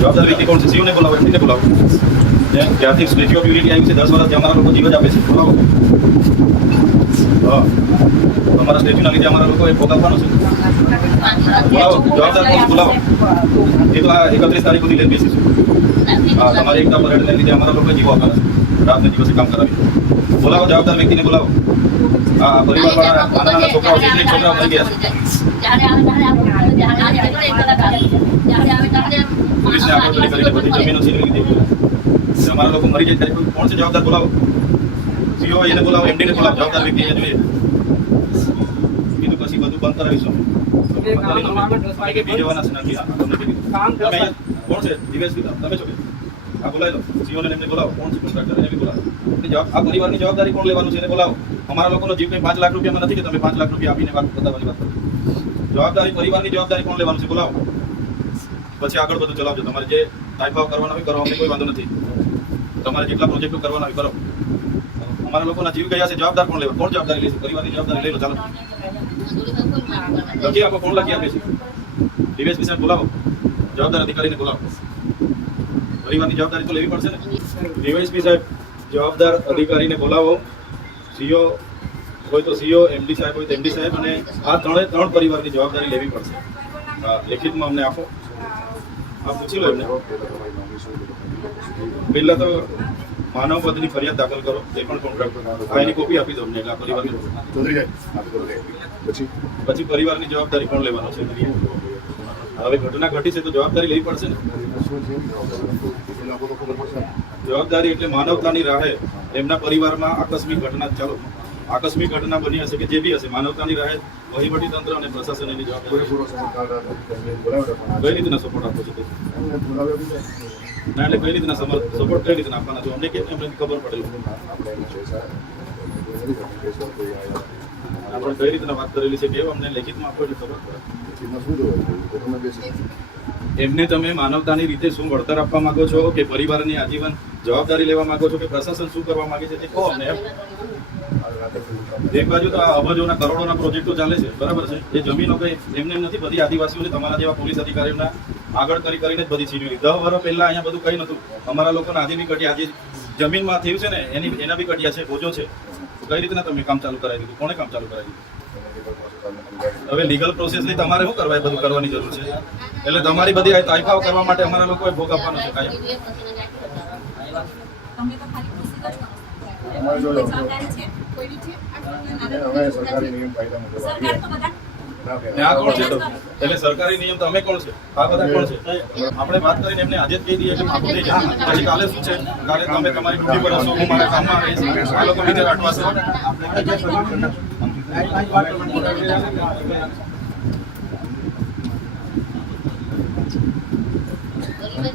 જવાબદાર વ્યક્તિ કોણ છે? સીઓને બોલાવો એમને બોલાવો. જે ત્યારથી સ્ટેચ્યુ ઓફ યુનિટી આવ્યું છે, દસ વર્ષ અમારા લોકો જીવ જ આપે છે. બોલાવો. હા. તમારા સ્ટેચ્યુના લીધે અમારા લોકોએ ભોગ આપવાનો છે. બોલાવો. જવાબદાર કોણ? બોલાવો. એ તો આ એકત્રીસ તારીખ સુધી લઈ બેસીશું હા, તમારી એકતા પરેડને લીધે અમારા લોકો જીવો આપવાના છે. રાતને દિવસે કામ કરાવી. બોલાવો જવાબદાર વ્યક્તિને બોલાવો. હા પરિવારવાળા નાના નાના છોકરાઓ છે છોકરાઓ મરી ગયા છે. પોલીસને આગળ કરીને બધી જમીનો છીનવી લીધી. અમારા લોકો મરી જાય ત્યારે કોણ છે જવાબદાર? બોલાવો. સીઓ એને બોલાવો એમડીને બોલાવો. જવાબદાર વ્યક્તિ એને જોઈએ. કીધું પછી બધું બંધ કરાવીશું કે છે નથી તમે કોણ છે? દિવેશ તમે છો કે? આ બોલાવી લો સીઓને એમને બોલાવો. કોણ છે કોન્ટ્રાક્ટર એને બી બોલાવો. જવાબ આ પરિવારની જવાબદારી કોણ લેવાનું છે એને બોલાવો. અમારા લોકોનો જીવ કંઈ પાંચ લાખ રૂપિયામાં નથી કે તમે પાંચ લાખ રૂપિયા આપીને વાત બતાવવાની વાત જવાબદારી, પરિવારની જવાબદારી કોણ લેવાનું છે? બોલાવો. પછી આગળ બધું ચલાવજો. તમારે જે ટાઈપ કરવાનો હોય, કરો. અમને કોઈ વાંધો નથી. તમારે જેટલા પ્રોજેક્ટો કરવાના હોય, કરો. અમારા લોકોના જીવ ગયા છે? જવાબદાર કોણ લેવા? કોણ જવાબદારી લેશે પરિવારની જવાબદારી લઈ લો. ચાલો. લખી આપો. કોણ લખી આપે છે? દિવેશ વિશે બોલાવો. જવાબદાર અધિકારીને બોલાવો. પરિવારની જવાબદારી તો લેવી પડશે ને? ડીવાયસપી સાહેબ જવાબદાર અધિકારીને બોલાવો. સીઓ હોય તો સીઓ એમડી સાહેબ હોય તો એમડી સાહેબ અને આ ત્રણે ત્રણ પરિવારની જવાબદારી લેવી પડશે. હા, લેખિતમાં અમને આપો. આ પૂછી લો એમને. પહેલાં તો માનવ પદની ફરિયાદ દાખલ કરો એ પણ કોન્ટ્રાક્ટ એની કોપી આપી દો અમને એટલે પરિવારની પછી? પછી પરિવારની જવાબદારી કોણ લેવાનો છે? હવે ઘટના ઘટી છે તો જવાબદારી લેવી પડશે ને. જવાબદારી એટલે માનવતાની રાહે એમના પરિવારમાં આકસ્મિક ઘટના, ચાલો, આકસ્મિક ઘટના બની હશે કે જે બી હશે, માનવતાની રાહે વહીવટી તંત્ર અને પ્રશાસન એની જવાબદારી કઈ રીતના સપોર્ટ આપો છો. ના, એટલે કઈ રીતના સપોર્ટ કઈ રીતના આપવાના છો અમને કેમ એમને ખબર પડેલું આપણે. કોઈ રીતના વાત કરેલી છે કે અમને લેખિતમાં આપો એટલે ખબર? પડે શું એમને તમે માનવતાની રીતે શું વળતર આપવા માંગો છો કે પરિવારની આજીવન જવાબદારી લેવા માંગો છો કે પ્રશાસન શું કરવા માંગે છે તે કહો અમને એક બાજુ તો આ અબજોના કરોડોના પ્રોજેક્ટો ચાલે છે બરાબર છે? એ જમીનો કઈ એમને એમ નથી બધી આદિવાસીઓને તમારા જેવા પોલીસ અધિકારીઓના આગળ કરી કરીને જ બધી છીનવી દસ વર્ષ પહેલા અહીંયા બધું કઈ નતું અમારા લોકોના આજે બી કટ્યા આજે જમીનમાં થયું છે ને એની એના બી કટ્યા છે બોજો છે. કઈ રીતના તમે કામ ચાલુ કરાવી દીધું? કોણે કામ ચાલુ કરાવી દીધું. હવે લીગલ પ્રોસેસની તમારે શું કરવા બધું કરવાની જરૂર છે? એટલે તમારી બધી તાઇફાઓ કરવા માટે અમારા લોકોએ ભોગ આપવાનો છે કાયમ. તમે તો ખાલી કોશિશ જ કરો અમારે જો- કોઈ છે? કોઈ બી છે? સરકારી નિયમ કાયદા મુજબ સરકાર તો બધા સરકારી નિયમ તો કોણ છે? કોણ છે? આપણે વાત કરીને એમને આજે પછી કાલે શું છે? કાલે તમે તમારી ડ્યુટી પર હશો, હું મારા બેસીએ આ કહો અમને એમના બી બે આગેવાનોને પછી કન્ફર્મ કોલ કરીએ ચોક્કસ બોલાવી દઈએ. પરિવારને ત્રણેય પરિવારમાંથી કોઈ એકને બોલાવી દઈએ. આ પંદર આઉટ બેસું બરાબર. બે આગેવાનોને બી બે અહીંયા બેસું. અહીંયા ઘડી શૈલેષભાઈનો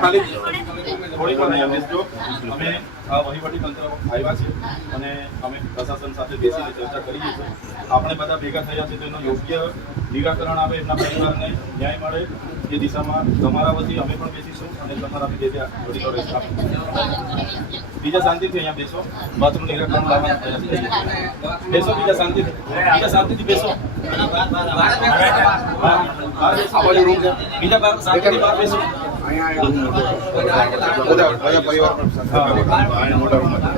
ખાલી થોડીક વાર અહીંયા બેસજો અમે આ વહીવટી તંત્ર આવ્યા છે અને અમે પ્રશાસન સાથે બેસીને ચર્ચા કરીએ છીએ. આપણે બધા ભેગા થયા છે તેનું યોગ્ય નિરાકરણ આવે એમના પરિવારને ન્યાય મળે એ દિશામાં તમારા વતી અમે પણ બેસીશું અને તમારા બી બીજા શાંતિથી અહીંયા બેસો. બાથરૂમ નિરાકરણ લાવવાનો પ્રયાસ કરીએ બેસો બીજા શાંતિથી. બીજા શાંતિથી બેસો. બીજા બાર શાંતિથી બહાર બેસો. બધા બધા પરિવાર મોટા રૂમ હતા.